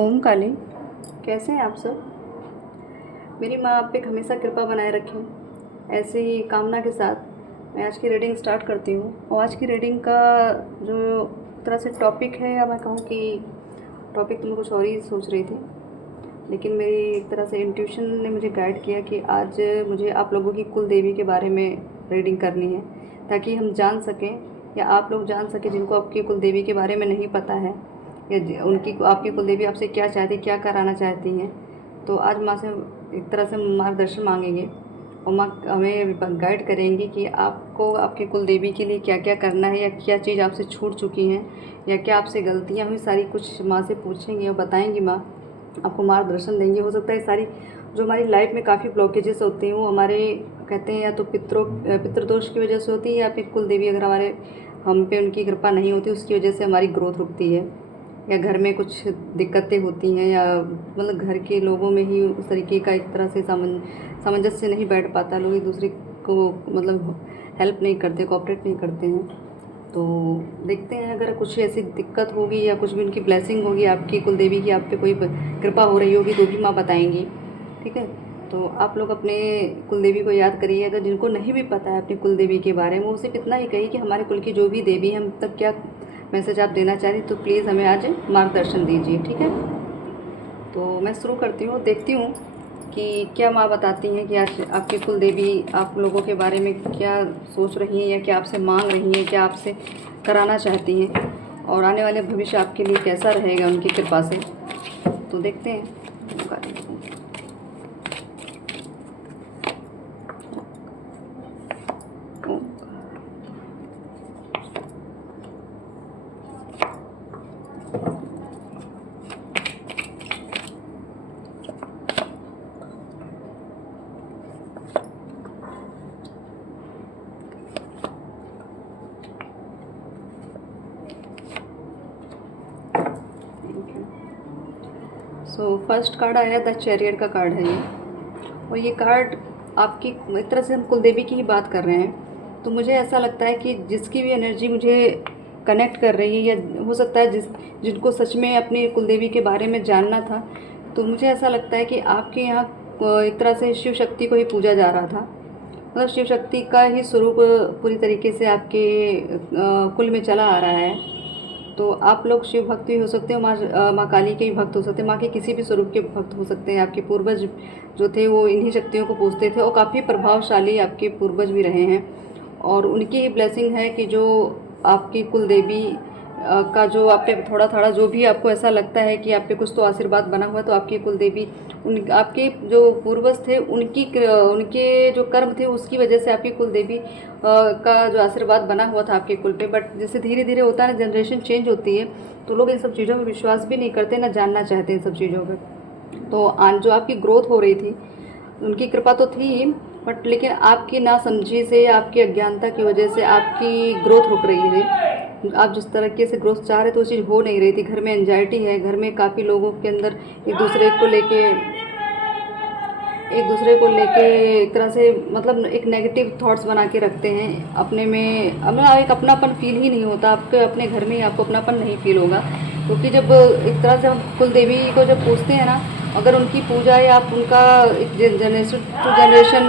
ओम काली, कैसे हैं आप सब। मेरी माँ आप पे हमेशा कृपा बनाए रखें। ऐसे ही कामना के साथ मैं आज की रीडिंग स्टार्ट करती हूँ। और आज की रीडिंग का जो एक तरह से टॉपिक है, या मैं कहूँ कि टॉपिक तो मैं कुछ और ही सोच रही थी, लेकिन मेरी एक तरह से इंट्यूशन ने मुझे गाइड किया कि आज मुझे आप लोगों की कुल देवी के बारे में रीडिंग करनी है, ताकि हम जान सकें या आप लोग जान सकें जिनको आपकी कुल देवी के बारे में नहीं पता है, या उनकी आपकी कुल देवी आपसे क्या चाहती, क्या कराना चाहती हैं। तो आज माँ से एक तरह से मार्गदर्शन मांगेंगे और माँ हमें गाइड करेंगी कि आपको आपकी कुल देवी के लिए क्या क्या करना है, या क्या चीज़ आपसे छूट चुकी हैं, या क्या आपसे गलतियाँ हुई, सारी कुछ माँ से पूछेंगे और बताएंगी। माँ आपको मार्गदर्शन देंगे। हो सकता है सारी जो हमारी लाइफ में काफ़ी ब्लॉकेजेस होते हैं वो हमारे कहते हैं या तो पितृदोष की वजह से होती है, या फिर कुल देवी अगर हमारे हम पे उनकी कृपा नहीं होती उसकी वजह से हमारी ग्रोथ रुकती है, या घर में कुछ दिक्कतें होती हैं, या मतलब घर के लोगों में ही उस तरीके का एक तरह से सामंजस्य नहीं बैठ पाता, लोग एक दूसरे को मतलब हेल्प नहीं करते, कोऑपरेट नहीं करते हैं। तो देखते हैं अगर कुछ ऐसी दिक्कत होगी या कुछ भी उनकी ब्लेसिंग होगी, आपकी कुल देवी की आप पे कोई कृपा हो रही होगी, तो भी माँ बताएंगी। ठीक है, तो आप लोग अपने कुल देवी को याद करिए। अगर जिनको नहीं भी पता है अपनी कुल देवी के बारे में, वो सिर्फ इतना ही कहिए कि हमारे कुल की जो भी देवी है, हम तक क्या मैसेज आप देना चाह रही, तो प्लीज़ हमें आज मार्गदर्शन दीजिए। ठीक है, तो मैं शुरू करती हूँ, देखती हूँ कि क्या माँ बताती हैं कि आज आपकी कुल देवी आप लोगों के बारे में क्या सोच रही हैं, या क्या आपसे मांग रही हैं, क्या आपसे कराना चाहती हैं, और आने वाले भविष्य आपके लिए कैसा रहेगा उनकी कृपा से। तो देखते हैं। सो फर्स्ट कार्ड आया द चैरियट का कार्ड है ये। और ये कार्ड आपकी एक तरह से हम कुल देवी की ही बात कर रहे हैं, तो मुझे ऐसा लगता है कि जिसकी भी एनर्जी मुझे कनेक्ट कर रही है, या हो सकता है जिनको सच में अपनी कुल देवी के बारे में जानना था, तो मुझे ऐसा लगता है कि आपके यहाँ एक तरह से शिव शक्ति को ही पूजा जा रहा था। मतलब शिव शक्ति का ही स्वरूप पूरी तरीके से आपके कुल में चला आ रहा है। तो आप लोग शिव भक्त भी हो सकते हो, माँ काली के भी भक्त हो सकते हैं, माँ के किसी भी स्वरूप के भक्त हो सकते हैं। आपके पूर्वज जो थे वो इन्हीं शक्तियों को पूजते थे, और काफ़ी प्रभावशाली आपके पूर्वज भी रहे हैं। और उनकी ही ब्लेसिंग है कि जो आपकी कुल देवी का जो आप पे थोड़ा थोड़ा जो भी आपको ऐसा लगता है कि आप पे कुछ तो आशीर्वाद बना हुआ है, तो आपकी कुल देवी उन आपके जो पूर्वज थे उनके जो कर्म थे उसकी वजह से आपकी कुल देवी का जो आशीर्वाद बना हुआ था आपके कुल पे। बट जैसे धीरे धीरे होता है ना, जनरेशन चेंज होती है, तो लोग इन सब चीज़ों में विश्वास भी नहीं करते, ना जानना चाहते इन सब चीज़ों पर। तो जो आपकी ग्रोथ हो रही थी उनकी कृपा तो थी ही, बट लेकिन आपकी नासमझी से, आपकी अज्ञानता की वजह से आपकी ग्रोथ रुक रही थी। आप जिस तरीके से ग्रोथ चाह रहे थे वो चीज़ हो नहीं रही थी। घर में एंजाइटी है, घर में काफ़ी लोगों के अंदर एक दूसरे को लेके एक तरह से मतलब एक नेगेटिव थॉट्स बना के रखते हैं अपने में। अब ना एक अपनापन फील ही नहीं होता आपके अपने घर में ही, आपको अपनापन नहीं फील होगा। क्योंकि जब एक तरह से हम कुल देवी को जब पूछते हैं ना, अगर उनकी पूजा या आप उनका एक जनरेशन टू जनरेशन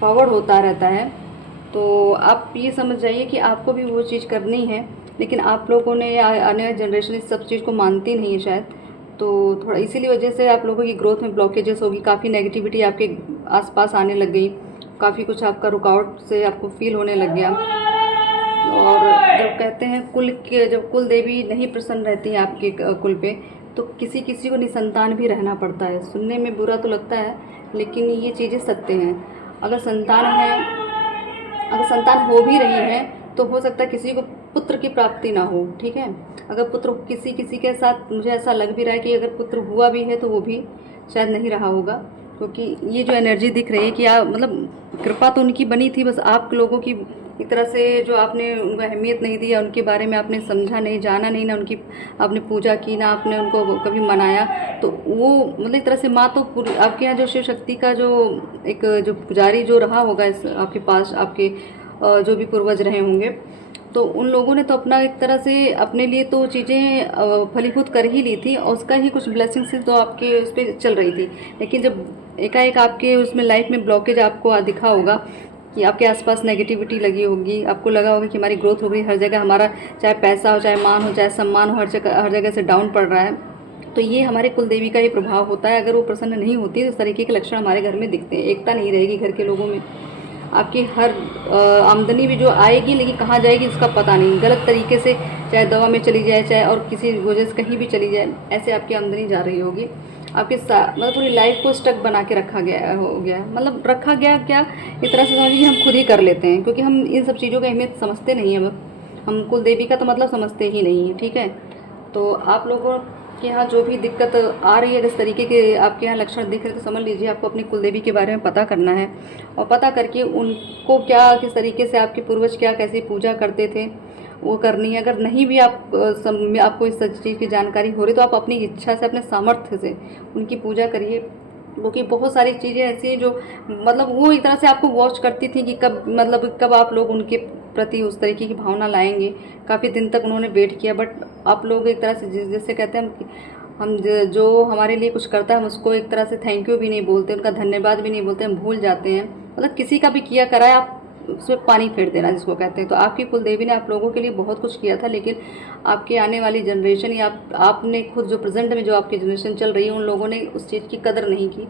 फॉरवर्ड होता रहता है, तो आप ये समझ जाइए कि आपको भी वो चीज़ करनी है। लेकिन आप लोगों ने या आने वाली जनरेशन इस सब चीज़ को मानती नहीं है शायद, तो थोड़ा इसीलिए वजह से आप लोगों की ग्रोथ में ब्लॉकेजेस होगी, काफ़ी नेगेटिविटी आपके आसपास आने लग गई, काफ़ी कुछ आपका रुकावट से आपको फील होने लग गया। और जब कहते हैं जब कुल देवी नहीं प्रसन्न रहती हैं आपके कुल पे, तो किसी किसी को निसंतान भी रहना पड़ता है। सुनने में बुरा तो लगता है, लेकिन ये चीज़ें सत्य हैं। अगर संतान है अगर संतान हो भी रही है, तो हो सकता है किसी को पुत्र की प्राप्ति ना हो। ठीक है, अगर पुत्र किसी किसी के साथ मुझे ऐसा लग भी रहा है कि अगर पुत्र हुआ भी है तो वो भी शायद नहीं रहा होगा, क्योंकि ये जो एनर्जी दिख रही है कि आप मतलब कृपा तो उनकी बनी थी, बस आप लोगों की एक तरह से जो आपने उनको अहमियत नहीं दी, या उनके बारे में आपने समझा नहीं, जाना नहीं, ना उनकी आपने पूजा की, ना आपने उनको कभी मनाया। तो वो मतलब एक तरह से माँ तो आपके यहाँ जो शिव शक्ति का जो पुजारी जो रहा होगा इस आपके पास, आपके जो भी पूर्वज रहे होंगे, तो उन लोगों ने तो अपना एक तरह से अपने लिए तो चीज़ें फलीभूत कर ही ली थी, और उसका ही कुछ ब्लेसिंग्स थी तो आपके उस पर चल रही थी। लेकिन जब एकाएक आपके उसमें लाइफ में ब्लॉकेज आपको दिखा होगा कि आपके आसपास नेगेटिविटी लगी होगी, आपको लगा होगा कि हमारी ग्रोथ हो गई, हर जगह हमारा चाहे पैसा हो, चाहे मान हो, चाहे सम्मान हो, हर जगह से डाउन पड़ रहा है, तो ये हमारे कुल देवी का ही प्रभाव होता है। अगर वो प्रसन्न नहीं होती तो इस तरीके के लक्षण हमारे घर में दिखते हैं। एकता नहीं रहेगी घर के लोगों में, आपकी हर आमदनी भी जो आएगी लेकिन कहाँ जाएगी इसका पता नहीं, गलत तरीके से चाहे दवा में चली जाए, चाहे और किसी वजह से कहीं भी चली जाए, ऐसे आपकी आमदनी जा रही होगी। आपके मतलब पूरी लाइफ को स्टक बना के रखा गया हो गया, मतलब रखा गया क्या, एक तरह से समझिए हम खुद ही कर लेते हैं, क्योंकि हम इन सब चीज़ों की अहमियत समझते नहीं हैं। हम कुल देवी का तो मतलब समझते ही नहीं है, ठीक है। तो आप लोगों के यहाँ जो भी दिक्कत आ रही है, जिस तरीके के आपके यहाँ लक्षण दिख रहे हैं, तो समझ लीजिए आपको अपनी कुलदेवी के बारे में पता करना है, और पता करके उनको क्या, किस तरीके से आपके पूर्वज क्या कैसे पूजा करते थे वो करनी है। अगर नहीं भी आपको इस चीज़ की जानकारी हो रही तो आप अपनी इच्छा से, अपने सामर्थ्य से उनकी पूजा करिए, क्योंकि बहुत सारी चीज़ें ऐसी हैं जो मतलब वो एक तरह से आपको वॉच करती थी कि कब आप लोग उनके प्रति उस तरीके की भावना लाएंगे। काफ़ी दिन तक उन्होंने वेट किया, बट आप लोग एक तरह से जैसे कहते हैं हम जो हमारे लिए कुछ करता है हम उसको एक तरह से थैंक यू भी नहीं बोलते, उनका धन्यवाद भी नहीं बोलते, हम भूल जाते हैं। मतलब किसी का भी किया करा है आप उसमें पानी फेर देना जिसको कहते हैं। तो आपकी कुलदेवी ने आप लोगों के लिए बहुत कुछ किया था, लेकिन आपके आने वाली जनरेशन या आपने खुद जो प्रेजेंट में जो आपकी जनरेशन चल रही है उन लोगों ने उस चीज़ की कदर नहीं की,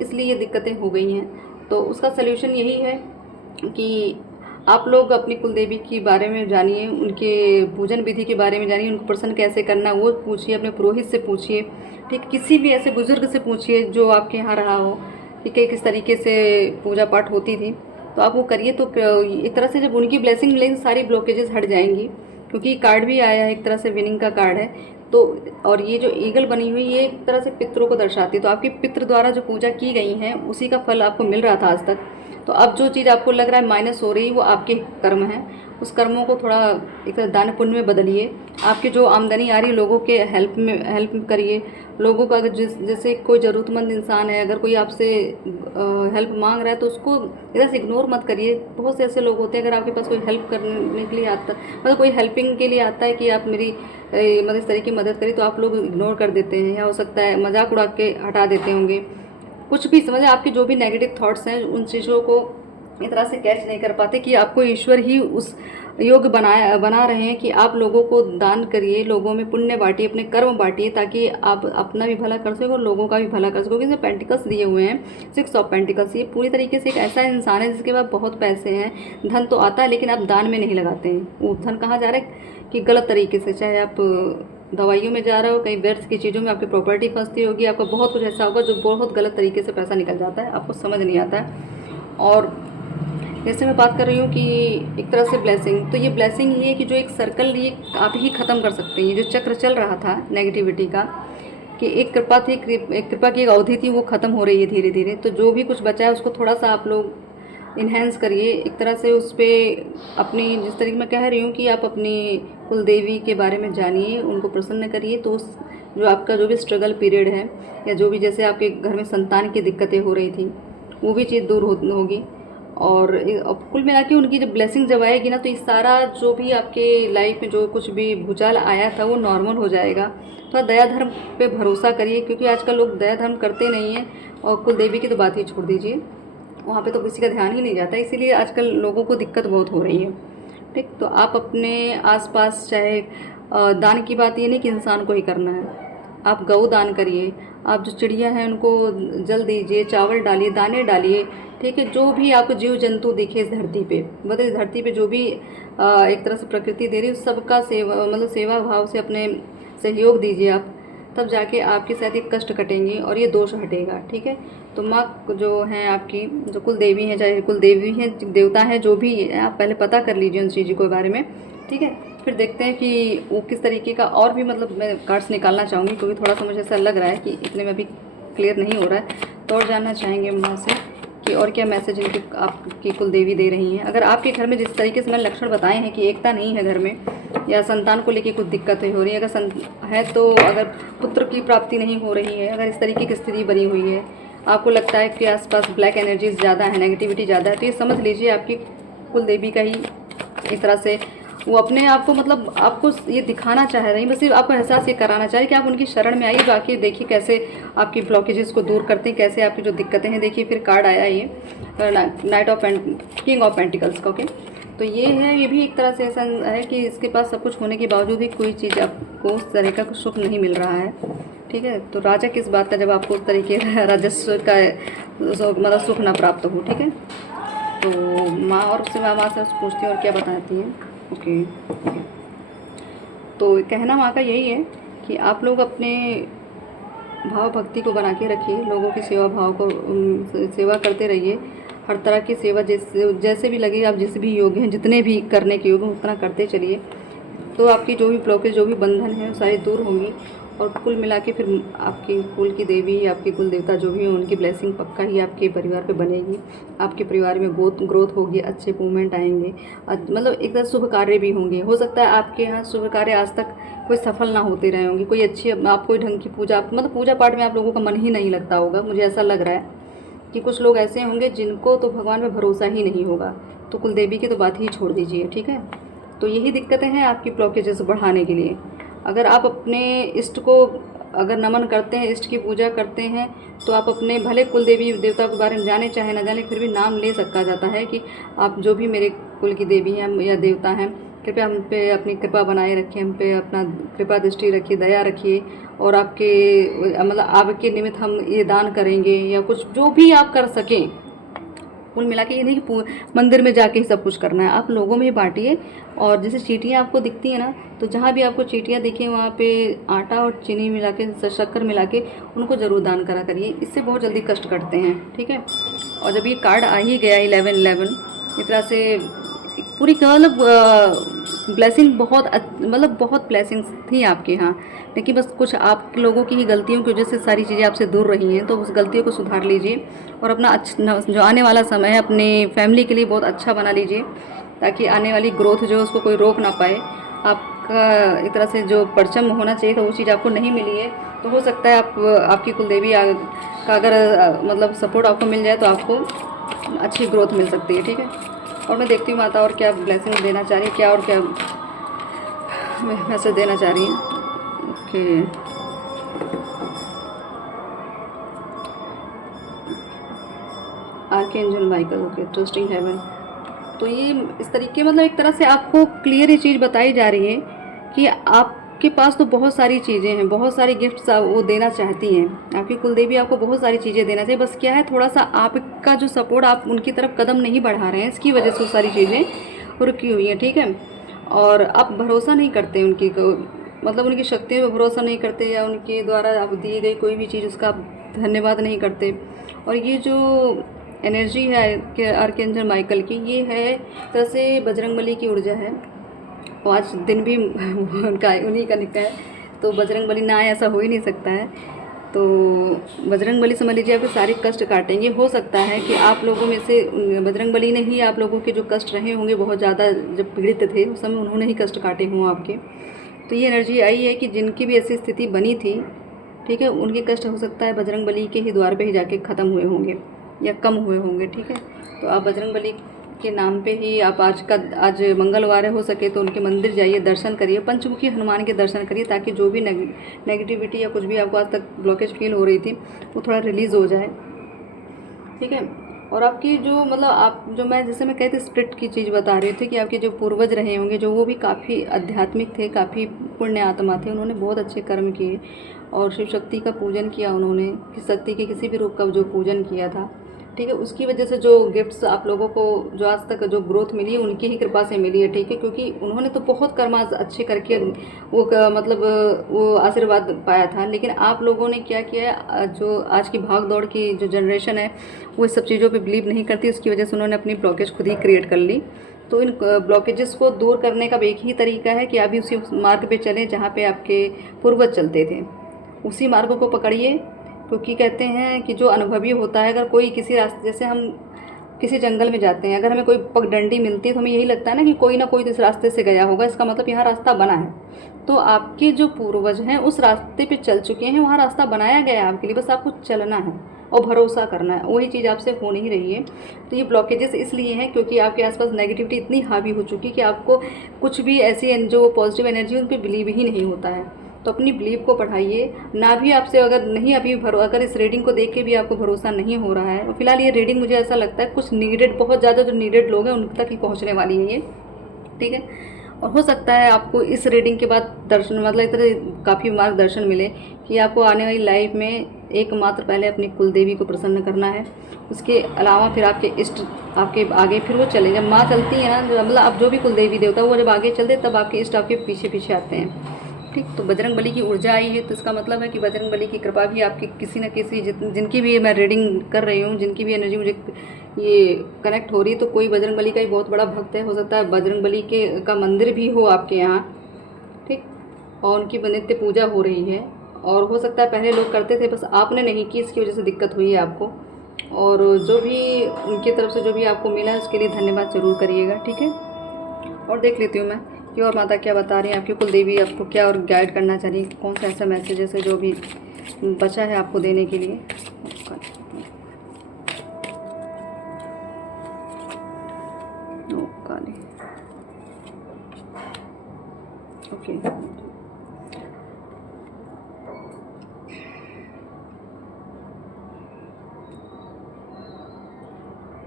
इसलिए ये दिक्कतें हो गई हैं। तो उसका सल्यूशन यही है कि आप लोग अपनी कुलदेवी के बारे में जानिए, उनके पूजन विधि के बारे में जानिए, उनको प्रसन्न कैसे करना है वो पूछिए, अपने पुरोहित से पूछिए, ठीक, किसी भी ऐसे बुजुर्ग से पूछिए जो आपके यहाँ रहा हो, ठीक है, किस तरीके से पूजा पाठ होती थी, तो आप वो करिए। तो एक तरह से जब उनकी ब्लेसिंग मिलेगी सारी ब्लॉकेजेस हट जाएंगी, क्योंकि कार्ड भी आया है एक तरह से विनिंग का कार्ड है। तो और ये जो ईगल बनी हुई ये एक तरह से पितरों को दर्शाती है, तो आपके पितृ द्वारा जो पूजा की गई है उसी का फल आपको मिल रहा था आज तक। तो अब जो चीज़ आपको लग रहा है माइनस हो रही वो आपके कर्म हैं, उस कर्मों को थोड़ा एक तरह दान पुण्य में बदलिए। आपके जो आमदनी आ रही है लोगों के हेल्प करिए, लोगों का अगर जैसे कोई ज़रूरतमंद इंसान है, अगर कोई आपसे हेल्प मांग रहा है तो उसको इधर से इग्नोर मत करिए। बहुत से ऐसे लोग होते हैं, अगर आपके पास कोई हेल्प करने के लिए आता, मतलब कोई हेल्पिंग के लिए आता है कि आप मेरी मतलब इस तरीके की मदद करिए, तो आप लोग इग्नोर कर देते हैं, या हो सकता है मजाक उड़ा के हटा देते होंगे, कुछ भी समझे। आपके जो भी नेगेटिव थॉट्स हैं उन चीज़ों को इस तरह से कैच नहीं कर पाते कि आपको ईश्वर ही उस योग बना रहे हैं कि आप लोगों को दान करिए, लोगों में पुण्य बांटिए, अपने कर्म बांटिए, ताकि आप अपना भी भला कर सको और लोगों का भी भला कर सको। इसमें पेंटिकल्स दिए हुए हैं, 6 ऑफ पेंटिकल्स, ये पूरी तरीके से एक ऐसा इंसान है जिसके पास बहुत पैसे हैं, धन तो आता है लेकिन आप दान में नहीं लगाते हैं। वो धन कहाँ जा रहा है कि गलत तरीके से, चाहे आप दवाइयों में जा रहे हो, कहीं व्यर्थ की चीज़ों में आपकी प्रॉपर्टी फंसती होगी, आपका बहुत कुछ ऐसा होगा जो बहुत गलत तरीके से पैसा निकल जाता है, आपको समझ नहीं आता है। और जैसे मैं बात कर रही हूँ कि एक तरह से ब्लेसिंग, तो ये ब्लेसिंग ये है कि जो एक सर्कल ये आप ही ख़त्म कर सकते हैं। जो चक्र चल रहा था नेगेटिविटी का, कि एक कृपा थी, एक कृपा की एक अवधि थी, वो ख़त्म हो रही है धीरे धीरे। तो जो भी कुछ बचा है उसको थोड़ा सा आप लोग इन्हेंस करिए, एक तरह से उस पर अपनी, जिस तरीके मैं कह रही हूँ कि आप अपनी कुलदेवी के बारे में जानिए, उनको प्रसन्न करिए, तो उस जो आपका जो भी स्ट्रगल पीरियड है, या जो भी जैसे आपके घर में संतान की दिक्कतें हो रही थी वो भी चीज़ दूर होगी। और कुल मिला के उनकी जब ब्लेसिंग जब आएगी ना, तो इस सारा जो भी आपके लाइफ में जो कुछ भी भूचाल आया था वो नॉर्मल हो जाएगा। थोड़ा दया धर्म पे भरोसा करिए, क्योंकि आजकल लोग दया धर्म करते नहीं हैं, और कुल देवी की तो बात ही छोड़ दीजिए, वहाँ पे तो किसी का ध्यान ही नहीं जाता, इसीलिए आजकल लोगों को दिक्कत बहुत हो रही है। ठीक, तो आप अपने आसपास चाहे दान की बात ये नहीं कि इंसान को ही करना है, आप गऊ दान करिए, आप जो चिड़िया हैं उनको जल दीजिए, चावल डालिए, दाने डालिए, ठीक है। जो भी आपको जीव जंतु दिखे इस धरती पे, मतलब इस धरती पे जो भी एक तरह से प्रकृति दे रही है, उस सबका सेवा, मतलब सेवा भाव से अपने सहयोग दीजिए आप, तब जाके आपके साथ ये कष्ट कटेंगे और ये दोष हटेगा, ठीक है। तो माँ जो हैं आपकी, जो कुल देवी हैं, चाहे कुल देवी हैं, देवता हैं, जो भी है, आप पहले पता कर लीजिए उन चीज़ों के बारे में, ठीक है। फिर देखते हैं कि वो किस तरीके का, और भी मतलब मैं कार्ड्स निकालना चाहूँगी, क्योंकि थोड़ा सा मुझे ऐसा लग रहा है कि इतने में भी क्लियर नहीं हो रहा है, तो और जानना चाहेंगे माँ से कि और क्या मैसेज इनकी आपकी कुल देवी दे रही हैं। अगर आपके घर में जिस तरीके से मैंने लक्षण बताए हैं कि एकता नहीं है घर में, या संतान को लेके कुछ दिक्कतें हो रही है, अगर है तो अगर पुत्र की प्राप्ति नहीं हो रही है, अगर इस तरीके की स्थिति बनी हुई है, आपको लगता है कि आसपास ब्लैक एनर्जीज ज़्यादा है, नेगेटिविटी ज़्यादा है, तो ये समझ लीजिए आपकी कुल देवी का ही एक तरह से वो अपने आप को मतलब आपको ये दिखाना चाह रही, बस सिर्फ आपको एहसास ये कराना चाह रही कि आप उनकी शरण में आइए, बाकी देखिए कैसे आपकी ब्लॉकेजेस को दूर करते हैं, कैसे आपकी जो दिक्कतें हैं। देखिए फिर कार्ड आया ये night of king of pentacles का। ओके, तो ये है, ये भी एक तरह से ऐसा है कि इसके पास सब कुछ होने के बावजूद भी कोई चीज़ आपको उस तरह का सुख नहीं मिल रहा है। ठीक है, तो राजा किस बात का, जब आपको उस तरीके का राजस्व का मतलब सुख ना प्राप्त हो। ठीक है, तो माँ और उससे माँ से पूछती हैं और क्या बताती हैं। ओके, तो कहना माँ का यही है कि आप लोग अपने भाव भक्ति को बना के रखिए, लोगों की सेवा भाव को सेवा करते रहिए, हर तरह की सेवा जैसे भी लगे, आप जिस भी योग्य हैं, जितने भी करने के योग्य उतना करते चलिए, तो आपकी जो भी ब्लॉकेज, जो भी बंधन है सारी दूर होंगी। और कुल मिला के फिर आपकी कुल की देवी, आपके कुल देवता जो भी हैं, उनकी ब्लेसिंग पक्का ही आपके परिवार पे बनेगी। आपके परिवार में ग्रोथ होगी, अच्छे मूवमेंट आएंगे, मतलब एक तरह शुभ कार्य भी होंगे। हो सकता है आपके यहाँ शुभ कार्य आज तक कोई सफल ना होते रहे होंगे, कोई अच्छी आप कोई ढंग की पूजा, मतलब पूजा पाठ में आप लोगों का मन ही नहीं लगता होगा। मुझे ऐसा लग रहा है कि कुछ लोग ऐसे होंगे जिनको तो भगवान में भरोसा ही नहीं होगा, तो कुल देवी की तो बात ही छोड़ दीजिए। ठीक है, तो यही दिक्कतें हैं आपकी ब्लॉकेजेस बढ़ाने के लिए। अगर आप अपने इष्ट को अगर नमन करते हैं, इष्ट की पूजा करते हैं, तो आप अपने भले कुल देवी देवता के बारे में जाने चाहे ना जाने, फिर भी नाम ले सका जाता है कि आप जो भी मेरे कुल की देवी हैं या देवता हैं, कृपया हम पे अपनी कृपा बनाए रखिए, हम पे अपना कृपा दृष्टि रखिए, दया रखिए, और आपके मतलब आपके निमित्त हम ये दान करेंगे या कुछ जो भी आप कर सकें। कुल मिला के ये नहीं कि मंदिर में जाके ही सब कुछ करना है, आप लोगों में ही बांटिए। और जैसे चींटियाँ आपको दिखती हैं ना, तो जहाँ भी आपको चींटियाँ दिखें वहाँ पे आटा और चीनी मिला के, शक्कर मिला के उनको ज़रूर दान करा करिए, इससे बहुत जल्दी कष्ट कटते हैं। ठीक है, और जब ये कार्ड आ ही गया 1111, इस तरह से पूरी मतलब ब्लेसिंग बहुत मतलब बहुत ब्लेसिंग्स थी आपके यहाँ, लेकिन बस कुछ आप लोगों की ही गलतियों की वजह से सारी चीज़ें आपसे दूर रही हैं। तो उस गलतियों को सुधार लीजिए और अपना अच्छा जो आने वाला समय है अपने फैमिली के लिए बहुत अच्छा बना लीजिए, ताकि आने वाली ग्रोथ जो है उसको कोई रोक ना पाए। आपका एक तरह से जो परचम होना चाहिए था वो चीज़ आपको नहीं मिली है, तो हो सकता है आपकी कुलदेवी का अगर मतलब सपोर्ट आपको मिल जाए तो आपको अच्छी ग्रोथ मिल सकती है। ठीक है, और मैं देखती हूँ माता और क्या ब्लेसिंग देना चाह रही है, क्या और क्या मैसेज देना चाह रही हैं। Okay, archangel Michael. Okay, trusting heaven. तो ये इस तरीके मतलब एक तरह से आपको क्लियर ये चीज़ बताई जा रही है कि आपके पास तो बहुत सारी चीज़ें हैं, बहुत सारी गिफ्ट्स वो देना चाहती हैं, आपकी कुलदेवी आपको बहुत सारी चीज़ें देना चाहिए। बस क्या है, थोड़ा सा आपका जो सपोर्ट, आप उनकी तरफ कदम नहीं बढ़ा रहे हैं, इसकी वजह से वो सारी चीज़ें रुकी हुई हैं। ठीक है, और आप भरोसा नहीं करते उनकी मतलब उनकी शक्तियों पर भरोसा नहीं करते, या उनके द्वारा आप दिए गई कोई भी चीज़ उसका आप धन्यवाद नहीं करते। और ये जो एनर्जी है कि आर्कएंजल माइकल की, ये है तरह से बजरंगबली की ऊर्जा है, और आज दिन भी उनका उन्हीं का निका है, तो बजरंगबली ना आए ऐसा हो ही नहीं सकता है। तो बजरंगबली समझ लीजिए आपके सारे कष्ट काटेंगे। हो सकता है कि आप लोगों में से बजरंगबली ने ही आप लोगों के जो कष्ट रहे होंगे बहुत ज़्यादा, जब पीड़ित थे उस समय उन्होंने ही कष्ट काटे हों आपके। तो ये एनर्जी आई है कि जिनकी भी ऐसी स्थिति बनी थी, ठीक है, उनके कष्ट हो सकता है बजरंगबली के ही द्वार पे ही जाके ख़त्म हुए होंगे या कम हुए होंगे। ठीक है, तो आप बजरंगबली के नाम पे ही आप आज मंगलवार हो सके तो उनके मंदिर जाइए, दर्शन करिए, पंचमुखी हनुमान के दर्शन करिए, ताकि जो भी नेगेटिविटी या कुछ भी आपको आज तक ब्लॉकेज फील हो रही थी वो थोड़ा रिलीज़ हो जाए। ठीक है, और आपकी जो मतलब आप जो मैं जैसे मैं कहती स्पिरिट की चीज़ बता रही थी कि आपके जो पूर्वज रहे होंगे जो वो भी काफ़ी आध्यात्मिक थे, काफ़ी पुण्य आत्मा थे, उन्होंने बहुत अच्छे कर्म किए और शिव शक्ति का पूजन किया, उन्होंने किस शक्ति के किसी भी रूप का जो पूजन किया था। ठीक है, उसकी वजह से जो गिफ्ट्स आप लोगों को जो आज तक जो ग्रोथ मिली है उनकी ही कृपा से मिली है। ठीक है, क्योंकि उन्होंने तो बहुत कर्म अच्छे करके वो मतलब वो आशीर्वाद पाया था, लेकिन आप लोगों ने क्या किया, जो आज की भाग दौड़ की जो जनरेशन है वो इस सब चीज़ों पे बिलीव नहीं करती, उसकी वजह से उन्होंने अपनी ब्लॉकेज खुद ही क्रिएट कर ली। तो इन ब्लॉकेजेस को दूर करने का एक ही तरीका है कि अभी उसी मार्ग पे चलें जहाँ पे आपके पूर्वज चलते थे, उसी मार्ग को पकड़िए। क्योंकि कहते हैं कि जो अनुभवी होता है, अगर कोई किसी रास्ते, जैसे हम किसी जंगल में जाते हैं, अगर हमें कोई पगडंडी मिलती है तो हमें यही लगता है ना कि कोई ना कोई तो इस रास्ते से गया होगा, इसका मतलब यहाँ रास्ता बना है। तो आपके जो पूर्वज हैं उस रास्ते पे चल चुके हैं, वहाँ रास्ता बनाया गया है आपके लिए, बस आपको चलना है और भरोसा करना है, वही चीज़ आपसे हो नहीं रही है। तो ये ब्लॉकेजेस इसलिए हैं क्योंकि आपके आसपास नेगेटिविटी इतनी हावी हो चुकी है कि आपको कुछ भी ऐसी जो पॉजिटिव एनर्जी है उन पर बिलीव ही नहीं होता है। तो अपनी बिलीव को बढ़ाइए। ना भी आपसे अगर नहीं अभी अगर इस रीडिंग को देख के भी आपको भरोसा नहीं हो रहा है, फिलहाल ये रीडिंग मुझे ऐसा लगता है कुछ नीडेड, बहुत ज़्यादा जो नीडेड लोग हैं उन तक ही पहुँचने वाली है ये, ठीक है। और हो सकता है आपको इस रीडिंग के बाद दर्शन, मतलब एक तरह काफ़ी मार्गदर्शन मिले कि आपको आने वाली लाइफ में एकमात्र पहले अपनी कुल देवी को प्रसन्न करना है। उसके अलावा फिर आपके इष्ट आपके आगे फिर वो चले, जब माँ चलती है ना, मतलब आप जो भी कुल देवी देवता वो जब आगे चलते तब आपके इष्ट आपके पीछे पीछे आते हैं, ठीक। तो बजरंग बली की ऊर्जा आई है तो इसका मतलब है कि बजरंग बली की कृपा भी आपकी किसी न किसी, जिनकी भी मैं रीडिंग कर रही हूँ, जिनकी भी एनर्जी मुझे ये कनेक्ट हो रही है, तो कोई बजरंग बली का ही बहुत बड़ा भक्त है। हो सकता है बजरंग बली का मंदिर भी हो आपके यहाँ, ठीक, और उनकी नित्य पूजा हो रही है। और हो सकता है पहले लोग करते थे, बस आपने नहीं की, इसकी वजह से दिक्कत हुई है आपको। और जो भी उनकी तरफ से जो भी आपको मिला है उसके लिए धन्यवाद ज़रूर करिएगा, ठीक है। और देख लेती हूँ मैं कि और माता क्या बता रही है, आपकी कुल देवी आपको क्या और गाइड करना चाह रही है, कौन सा ऐसा मैसेजेस है जो भी बचा है आपको देने के लिए।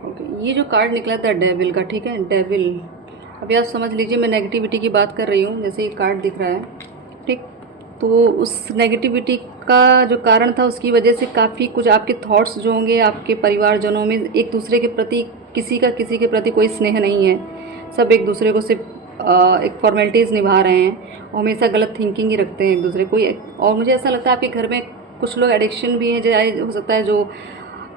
ओके, ये जो कार्ड निकला था डेविल का, ठीक है, डेविल। अभी आप समझ लीजिए मैं नेगेटिविटी की बात कर रही हूँ, जैसे ये कार्ड दिख रहा है, ठीक। तो उस नेगेटिविटी का जो कारण था उसकी वजह से काफ़ी कुछ आपके थॉट्स जो होंगे, आपके परिवारजनों में एक दूसरे के प्रति किसी के प्रति कोई स्नेह नहीं है। सब एक दूसरे को सिर्फ एक फॉर्मेलिटीज़ निभा रहे हैं और हमेशा गलत थिंकिंग ही रखते हैं एक दूसरे को। और मुझे ऐसा लगता है आपके घर में कुछ लोग एडिक्शन भी हैं, जो हो सकता है जो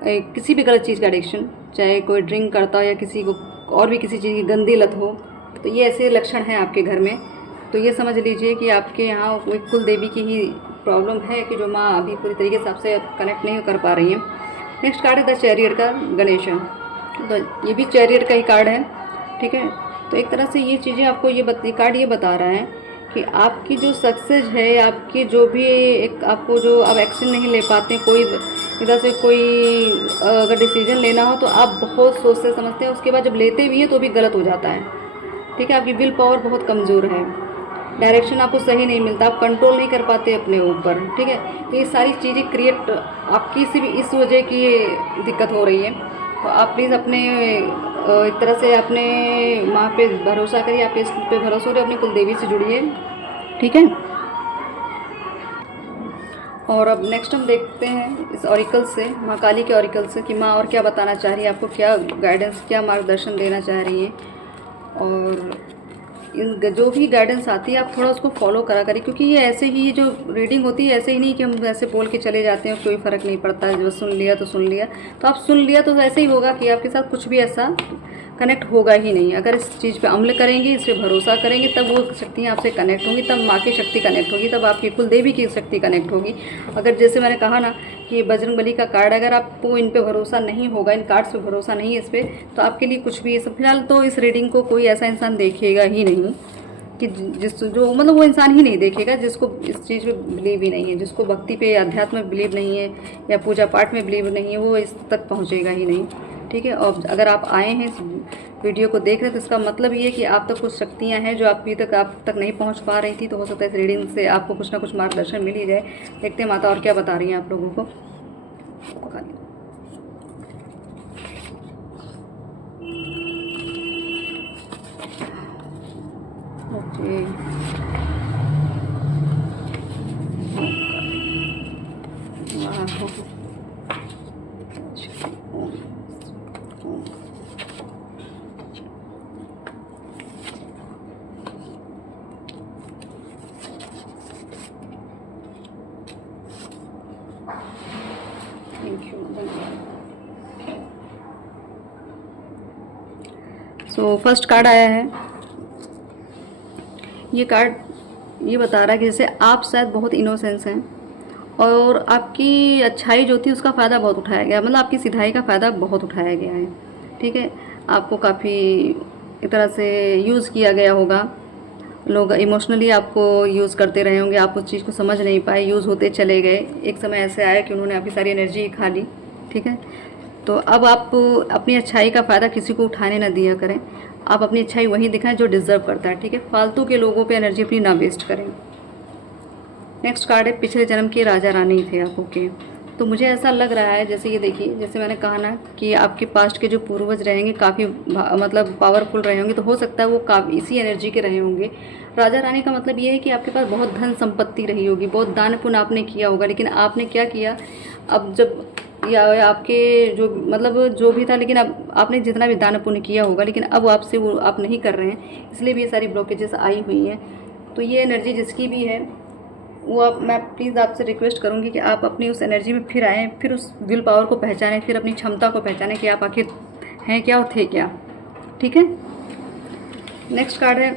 किसी भी गलत चीज़ का एडिक्शन, चाहे कोई ड्रिंक करता हो या किसी को और भी किसी चीज़ की गंदी लत हो, तो ये ऐसे लक्षण हैं आपके घर में। तो ये समझ लीजिए कि आपके यहाँ कोई कुल देवी की ही प्रॉब्लम है कि जो माँ अभी पूरी तरीके से आपसे कनेक्ट नहीं कर पा रही हैं। नेक्स्ट कार्ड है द चैरियट का, गणेश। तो ये भी चैरियट का ही कार्ड है, ठीक है। तो एक तरह से ये चीज़ें आपको ये कार्ड ये बता रहा है कि आपकी जो सक्सेस है, आपकी जो भी एक आपको जो आप एक्शन नहीं ले पाते, कोई इधर से कोई अगर डिसीजन लेना हो तो आप बहुत सोचते समझते हैं, उसके बाद जब लेते भी हैं तो भी गलत हो जाता है, ठीक है। आपकी विल पावर बहुत कमज़ोर है, डायरेक्शन आपको सही नहीं मिलता, आप कंट्रोल नहीं कर पाते अपने ऊपर, ठीक है। तो ये सारी चीज़ें क्रिएट आपकी से भी इस वजह की दिक्कत हो रही है। तो आप प्लीज़ अपने एक तरह से अपने माँ पे भरोसा करिए, आपके इस पे भरोसा करिए, अपनी कुल देवी से जुड़िए, ठीक है। और अब नेक्स्ट हम देखते हैं इस ऑरिकल से, माँ काली के ऑरिकल से, कि माँ और क्या बताना चाह रही है, आपको क्या गाइडेंस, क्या मार्गदर्शन देना चाह रही है। और इन जो भी गाइडेंस आती है आप थोड़ा उसको फॉलो करा करिए, क्योंकि ये ऐसे ही जो रीडिंग होती है ऐसे ही नहीं कि हम ऐसे बोल के चले जाते हैं, कोई फ़र्क नहीं पड़ता है, जब सुन लिया तो सुन लिया। तो आप सुन लिया तो ऐसे ही होगा कि आपके साथ कुछ भी ऐसा कनेक्ट होगा ही नहीं। अगर इस चीज़ पे अमल करेंगे, इस पर भरोसा करेंगे, तब वो शक्तियाँ आपसे कनेक्ट होंगी, तब माँ की शक्ति कनेक्ट होगी, तब आपकी कुल देवी की शक्ति कनेक्ट होगी। अगर जैसे मैंने कहा ना कि बजरंग बली का कार्ड, अगर आपको इन पे भरोसा नहीं होगा, इन कार्ड्स पे भरोसा नहीं है इस पर, तो आपके लिए कुछ भी सब, फिलहाल तो इस रीडिंग को कोई ऐसा इंसान देखेगा ही नहीं कि जो मतलब वो इंसान ही नहीं देखेगा जिसको इस चीज़ पे बिलीव ही नहीं है, जिसको भक्ति पे अध्यात्म में बिलीव नहीं है या पूजा पाठ में बिलीव नहीं है, वो इस तक पहुँचेगा ही नहीं, ठीक है। और अगर आप आए हैं इस वीडियो को देख रहे हैं तो इसका मतलब ये है कि आप तक कुछ शक्तियाँ हैं जो अभी तक आप तक नहीं पहुँच पा रही थी। तो हो सकता है इस रीडिंग से आपको कुछ ना कुछ मार्गदर्शन मिल ही जाए। देखते हैं माता और क्या बता रही हैं आप लोगों को। ओके, सो फर्स्ट कार्ड आया है, ये कार्ड ये बता रहा है कि जैसे आप शायद बहुत इनोसेंस हैं और आपकी अच्छाई जो थी उसका फ़ायदा बहुत उठाया गया, मतलब आपकी सिधाई का फ़ायदा बहुत उठाया गया है, ठीक है। आपको काफ़ी एक तरह से यूज़ किया गया होगा, लोग इमोशनली आपको यूज़ करते रहे होंगे, आप उस चीज़ को समझ नहीं पाए, यूज़ होते चले गए। एक समय ऐसे आया कि उन्होंने आपकी सारी एनर्जी खा ली, ठीक है। तो अब आप अपनी अच्छाई का फ़ायदा किसी को उठाने ना दिया करें, आप अपनी अच्छाई वहीं दिखाएं जो डिज़र्व करता है, ठीक है। फालतू के लोगों पे एनर्जी अपनी ना वेस्ट करें। नेक्स्ट कार्ड है पिछले जन्म के राजा रानी थे आप, ओके। तो मुझे ऐसा लग रहा है, जैसे ये देखिए, जैसे मैंने कहा ना कि आपके पास्ट के जो पूर्वज रहेंगे काफ़ी मतलब पावरफुल रहे होंगे, तो हो सकता है वो काफ़ी इसी एनर्जी के रहे होंगे। राजा रानी का मतलब ये है कि आपके पास बहुत धन संपत्ति रही होगी, बहुत दान पुण्य आपने किया होगा, लेकिन आपने क्या किया, अब जब या आपके जो मतलब जो भी था, लेकिन अब आपने जितना भी दान पुण्य किया होगा, लेकिन अब आपसे वो आप नहीं कर रहे हैं, इसलिए भी ये सारी ब्लॉकेजेस आई हुई हैं। तो ये एनर्जी जिसकी भी है वो आप, मैं प्लीज़ आपसे रिक्वेस्ट करूँगी कि आप अपनी उस एनर्जी में फिर आएँ, फिर उस विल पावर को पहचानें, फिर अपनी क्षमता को पहचानें कि आप आखिर हैं क्या और थे क्या, ठीक है। नेक्स्ट कार्ड है,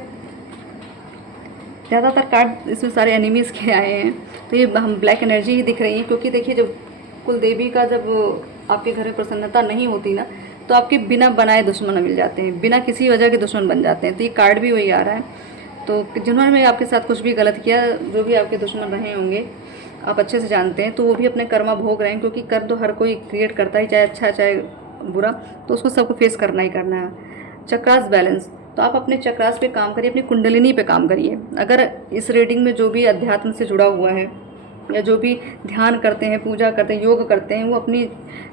ज़्यादातर कार्ड इसमें सारे एनिमीज़ के आए हैं, तो ये हम ब्लैक एनर्जी ही दिख रही है, क्योंकि देखिए जब कुल देवी का जब आपके घर में प्रसन्नता नहीं होती ना, तो आपके बिना बनाए दुश्मन मिल जाते हैं, बिना किसी वजह के दुश्मन बन जाते हैं। तो ये कार्ड भी वही आ रहा है। तो जिन्होंने आपके साथ कुछ भी गलत किया, जो भी आपके दुश्मन रहे होंगे, आप अच्छे से जानते हैं, तो वो भी अपने कर्मा भोग रहे हैं, क्योंकि कर्म तो हर कोई क्रिएट करता है, चाहे अच्छा चाहे बुरा, तो उसको सबको फेस करना ही करना है। चक्रास बैलेंस, तो आप अपने चक्रास पे काम करिए, अपनी कुंडलिनी पे काम करिए। अगर इस रीडिंग में जो भी अध्यात्म से जुड़ा हुआ है या जो भी ध्यान करते हैं, पूजा करते हैं, योग करते हैं, वो अपनी,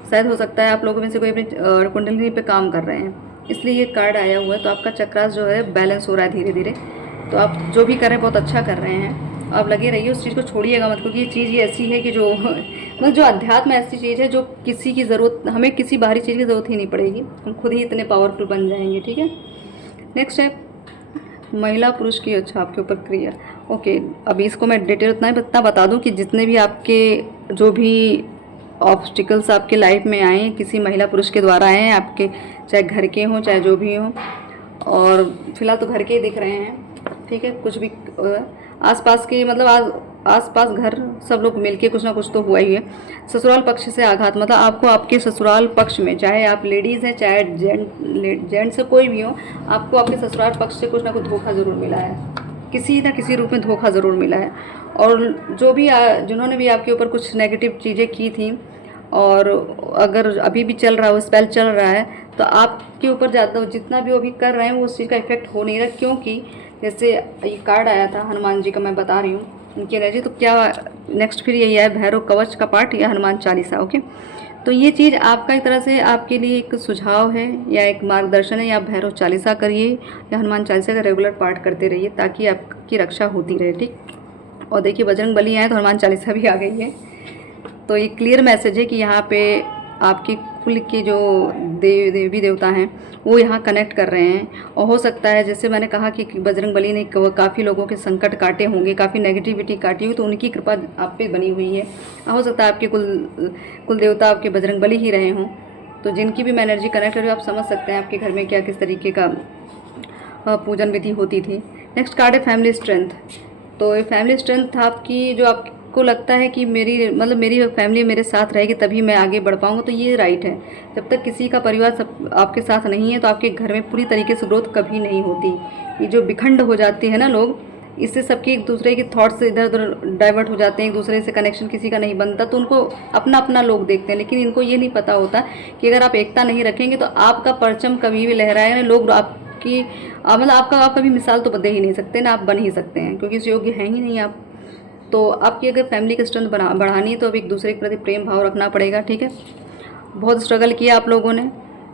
शायद हो सकता है आप लोगों में से कोई अपनी कुंडलिनी पे काम कर रहे हैं, इसलिए ये कार्ड आया हुआ है। तो आपका चक्रास जो है बैलेंस हो रहा है धीरे धीरे। तो आप जो भी कर रहे हैं बहुत अच्छा कर रहे हैं, आप लगे रहिए, उस चीज़ को छोड़िएगा मत, क्योंकि ये चीज़ ये ऐसी है कि जो मतलब जो अध्यात्म ऐसी चीज़ है जो किसी की ज़रूरत, हमें किसी बाहरी चीज़ की ज़रूरत ही नहीं पड़ेगी, हम खुद ही इतने पावरफुल बन जाएंगे, ठीक है। नेक्स्ट है महिला पुरुष की अच्छा आपके ऊपर क्रिया, ओके। अभी इसको मैं डिटेल इतना बता दूं कि जितने भी आपके जो भी ऑब्स्टिकल्स आपके लाइफ में आए हैं, किसी महिला पुरुष के द्वारा आए हैं आपके, चाहे घर के हों चाहे जो भी हों, और फिलहाल तो घर के ही दिख रहे हैं, ठीक है। कुछ भी आसपास के मतलब आसपास घर सब लोग मिलके कुछ ना कुछ तो हुआ ही है। ससुराल पक्ष से आघात, मतलब आपको आपके ससुराल पक्ष में, चाहे आप लेडीज़ हैं चाहे जेंट्स से कोई भी हो, आपको आपके ससुराल पक्ष से कुछ ना कुछ धोखा ज़रूर मिला है, किसी ना किसी रूप में धोखा ज़रूर मिला है। और जो भी जिन्होंने भी आपके ऊपर कुछ नेगेटिव चीज़ें की थी, और अगर अभी भी चल रहा है, वो स्पेल चल रहा है, तो आपके ऊपर ज़्यादा जितना भी वो अभी कर रहे हैं वो उस चीज़ का इफेक्ट हो नहीं रहा, क्योंकि जैसे ये कार्ड आया था हनुमान जी का, मैं बता रही हूँ उनकी एनर्जी। तो क्या नेक्स्ट फिर यही है, भैरव कवच का पाठ या हनुमान चालीसा, ओके। तो ये चीज़ आपका एक तरह से आपके लिए एक सुझाव है या एक मार्गदर्शन है, या आप भैरव चालीसा करिए या हनुमान चालीसा का रेगुलर पाठ करते रहिए, ताकि आपकी रक्षा होती रहे, ठीक। और देखिए बजरंग बली आए तो हनुमान चालीसा भी आ गई है। तो ये क्लियर मैसेज है कि यहाँ पे आपकी कुल के जो देवी देवता हैं वो यहाँ कनेक्ट कर रहे हैं। और हो सकता है, जैसे मैंने कहा कि बजरंग बली ने काफ़ी लोगों के संकट काटे होंगे, काफ़ी नेगेटिविटी काटी हुई, तो उनकी कृपा आप पे बनी हुई है। हो सकता है आपके कुल देवता आपके बजरंग बली ही रहे हों। तो जिनकी भी मैं एनर्जी कनेक्ट कर रही हूँ, आप समझ सकते हैं आपके घर में क्या किस तरीके का पूजन विधि होती थी। नेक्स्ट कार्ड है फैमिली स्ट्रेंथ। तो ये फैमिली स्ट्रेंथ आपकी, जो आपको लगता है कि मेरी फैमिली मेरे साथ रहेगी तभी मैं आगे बढ़ पाऊँगा, तो ये राइट है। जब तक किसी का परिवार सब आपके साथ नहीं है, तो आपके घर में पूरी तरीके से ग्रोथ कभी नहीं होती। ये जो विखंड हो जाती है ना लोग, इससे सबके एक दूसरे के थॉट्स इधर उधर डाइवर्ट हो जाते हैं, एक दूसरे से कनेक्शन किसी का नहीं बनता, तो उनको अपना अपना लोग देखते हैं। लेकिन इनको ये नहीं पता होता कि अगर आप एकता नहीं रखेंगे तो आपका परचम कभी भी लहराएगा, लोग आपकी मतलब आप कभी मिसाल तो दे ही नहीं सकते ना, आप बन ही सकते हैं, क्योंकि इस योग्य हैं ही नहीं आप। तो आपकी अगर फैमिली की स्ट्रेंथ बढ़ानी है तो अब एक दूसरे के प्रति प्रेम भाव रखना पड़ेगा, ठीक है। बहुत स्ट्रगल किया आप लोगों ने,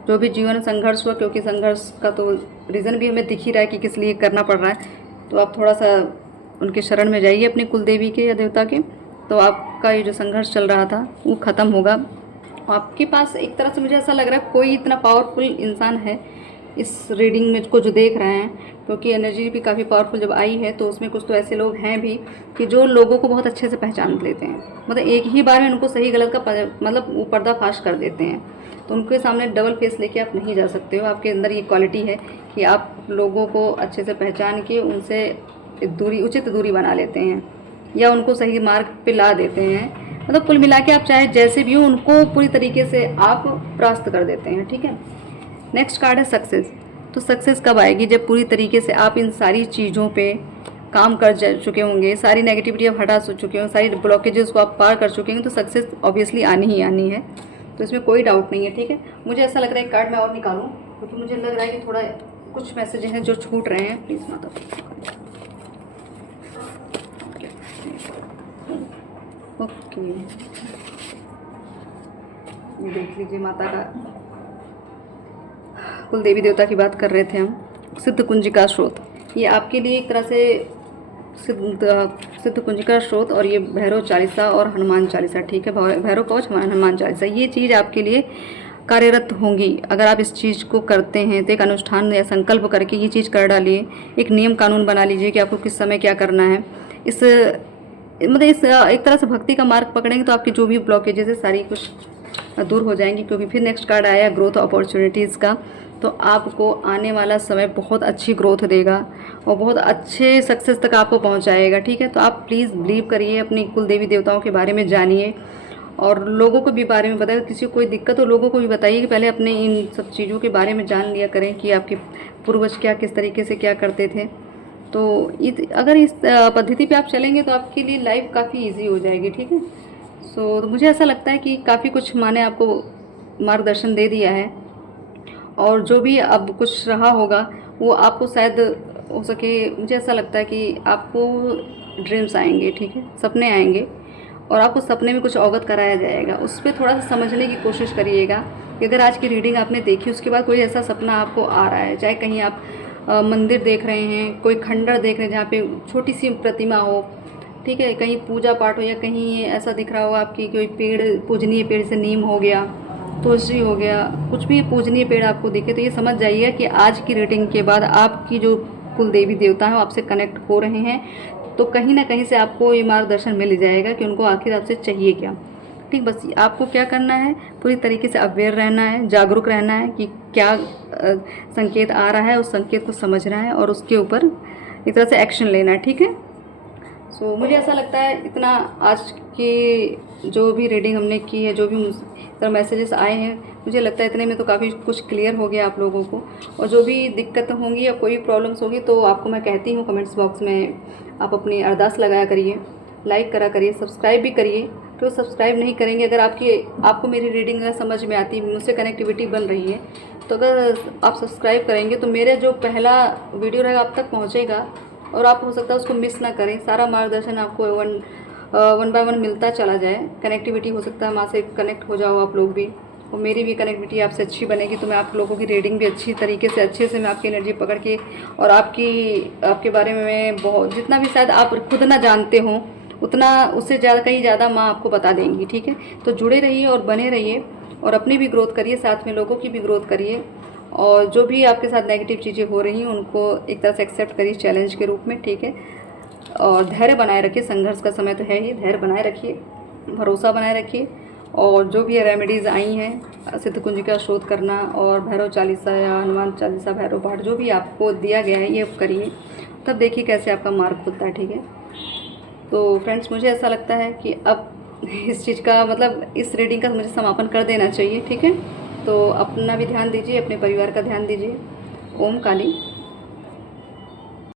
जो भी जीवन संघर्ष हुआ, क्योंकि संघर्ष का तो रीज़न भी हमें दिख ही रहा है कि किस लिए करना पड़ रहा है। तो आप थोड़ा सा उनके शरण में जाइए, अपनी कुल देवी के या देवता के, तो आपका ये जो संघर्ष चल रहा था वो ख़त्म होगा। आपके पास एक तरह से मुझे ऐसा लग रहा है कोई इतना पावरफुल इंसान है इस रीडिंग में को जो देख रहे हैं, क्योंकि एनर्जी भी काफ़ी पावरफुल जब आई है, तो उसमें कुछ तो ऐसे लोग हैं भी कि जो लोगों को बहुत अच्छे से पहचान लेते हैं, मतलब एक ही बार में उनको सही गलत का मतलब वो पर्दाफाश कर देते हैं। तो उनके सामने डबल फेस लेके आप नहीं जा सकते हो। आपके अंदर ये क्वालिटी है कि आप लोगों को अच्छे से पहचान के उनसे उचित दूरी बना लेते हैं, या उनको सही मार्ग पे ला देते हैं। मतलब कुल मिला के आप चाहे जैसे भी हो, उनको पूरी तरीके से आप परास्त कर देते हैं, ठीक है। नेक्स्ट कार्ड है सक्सेस। तो सक्सेस कब आएगी? जब पूरी तरीके से आप इन सारी चीज़ों पे काम कर चुके होंगे, सारी नेगेटिविटी आप हटा चुके होंगे, सारी ब्लॉकेजेस को आप पार कर चुके होंगे, तो सक्सेस ऑब्वियसली आनी ही आनी है। तो इसमें कोई डाउट नहीं है, ठीक है। मुझे ऐसा लग रहा है एक कार्ड मैं और निकालूँ, क्योंकि मुझे लग रहा है कि थोड़ा कुछ मैसेज हैं जो छूट रहे हैं। प्लीज़ माता, ओके, ये देख लीजिए माता का कुल देवी देवता की बात कर रहे थे हम। सिद्ध कुंजिका स्रोत, ये आपके लिए एक तरह से सिद्ध कुंजिका स्रोत, और ये भैरव चालीसा और हनुमान चालीसा, ठीक है। भैरव कवच, हनुमान चालीसा, ये चीज़ आपके लिए कार्यरत होंगी। अगर आप इस चीज़ को करते हैं तो एक अनुष्ठान या संकल्प करके ये चीज़ कर डालिए। एक नियम कानून बना लीजिए कि आपको किस समय क्या करना है। इस मतलब इस एक तरह से भक्ति का मार्ग पकड़ेंगे तो आपकी जो भी ब्लॉकेजेस है सारी कुछ दूर हो जाएंगी। क्योंकि फिर नेक्स्ट कार्ड आया ग्रोथ अपॉर्चुनिटीज़ का, तो आपको आने वाला समय बहुत अच्छी ग्रोथ देगा और बहुत अच्छे सक्सेस तक आपको पहुंचाएगा, ठीक है। तो आप प्लीज़ बिलीव करिए, अपनी कुल देवी देवताओं के बारे में जानिए और लोगों को भी बारे में बताइए। किसी को कोई दिक्कत हो लोगों को भी बताइए कि पहले अपने इन सब चीज़ों के बारे में जान लिया करें कि आपके पूर्वज क्या किस तरीके से क्या करते थे। तो अगर इस पद्धति पे आप चलेंगे तो आपके लिए लाइफ काफ़ी इजी हो जाएगी, ठीक है। तो मुझे ऐसा लगता है कि काफ़ी कुछ माँ ने आपको मार्गदर्शन दे दिया है, और जो भी अब कुछ रहा होगा वो आपको शायद हो सके, मुझे ऐसा लगता है कि आपको ड्रीम्स आएंगे, ठीक है, सपने आएंगे, और आपको सपने में कुछ अवगत कराया जाएगा। उस पर थोड़ा सा समझने की कोशिश करिएगा कि अगर आज की रीडिंग आपने देखी उसके बाद कोई ऐसा सपना आपको आ रहा है, चाहे कहीं आप मंदिर देख रहे हैं, कोई खंडर देख रहे हैं जहाँ पे छोटी सी प्रतिमा हो, ठीक है, कहीं पूजा पाठ हो, या कहीं ऐसा दिख रहा हो आपकी कोई पेड़, पूजनीय पेड़ से नीम हो गया, तुलसी हो गया, कुछ भी पूजनीय पेड़ आपको दिखे, तो ये समझ जाइए कि आज की रीडिंग के बाद आपकी जो कुल देवी देवता हैं वो आपसे कनेक्ट हो रहे हैं। तो कहीं ना कहीं से आपको ये मार्गदर्शन मिल जाएगा कि उनको आखिर आपसे चाहिए क्या, ठीक। बस आपको क्या करना है, पूरी तरीके से अवेयर रहना है, जागरूक रहना है कि क्या संकेत आ रहा है, उस संकेत को समझना है और उसके ऊपर एक तरह से एक्शन लेना है, ठीक है। सो मुझे ऐसा लगता है इतना आज की जो भी रीडिंग हमने की है, जो भी तरह मैसेजेस आए हैं, मुझे लगता है इतने में तो काफ़ी कुछ क्लियर हो गया आप लोगों को। और जो भी दिक्कत होंगी या कोई प्रॉब्लम्स होगी तो आपको मैं कहती हूँ कमेंट्स बॉक्स में आप अपनी अरदास लगाया करिए, लाइक करा करिए, सब्सक्राइब भी करिए। तो सब्सक्राइब नहीं करेंगे, अगर आपको मेरी रीडिंग अगर समझ में आती, मुझसे कनेक्टिविटी बन रही है, तो अगर आप सब्सक्राइब करेंगे तो मेरा जो पहला वीडियो रहेगा आप तक पहुँचेगा, और आप हो सकता है उसको मिस ना करें। सारा मार्गदर्शन आपको वन बाय वन मिलता चला जाए। कनेक्टिविटी हो सकता है माँ से कनेक्ट हो जाओ आप लोग भी, और मेरी भी कनेक्टिविटी आपसे अच्छी बनेगी, तो मैं आप लोगों की रीडिंग भी अच्छी तरीके से अच्छे से मैं आपकी एनर्जी पकड़ के, और आपके बारे में मैं बहुत जितना भी शायद आप खुद ना जानते हो उतना उससे ज़्यादा कहीं ज़्यादा माँ आपको बता देंगी, ठीक है। तो जुड़े रहिए और बने रहिए, और अपनी भी ग्रोथ करिए, साथ में लोगों की भी ग्रोथ करिए, और जो भी आपके साथ नेगेटिव चीज़ें हो रही हैं उनको एक तरह से एक्सेप्ट करिए चैलेंज के रूप में, ठीक है। और धैर्य बनाए रखिए, संघर्ष का समय तो है ही, धैर्य बनाए रखिए, भरोसा बनाए रखिए, और जो भी रेमेडीज़ आई हैं, सिद्ध कुंजिका शोध करना और भैरव चालीसा या हनुमान चालीसा, भैरव पाठ, जो भी आपको दिया गया है ये करिए, तब देखिए कैसे आपका मार्ग खुलता है, ठीक है। तो फ्रेंड्स, मुझे ऐसा लगता है कि अब इस चीज़ का मतलब इस रीडिंग का मुझे समापन कर देना चाहिए, ठीक है। तो अपना भी ध्यान दीजिए, अपने परिवार का ध्यान दीजिए। ओम काली।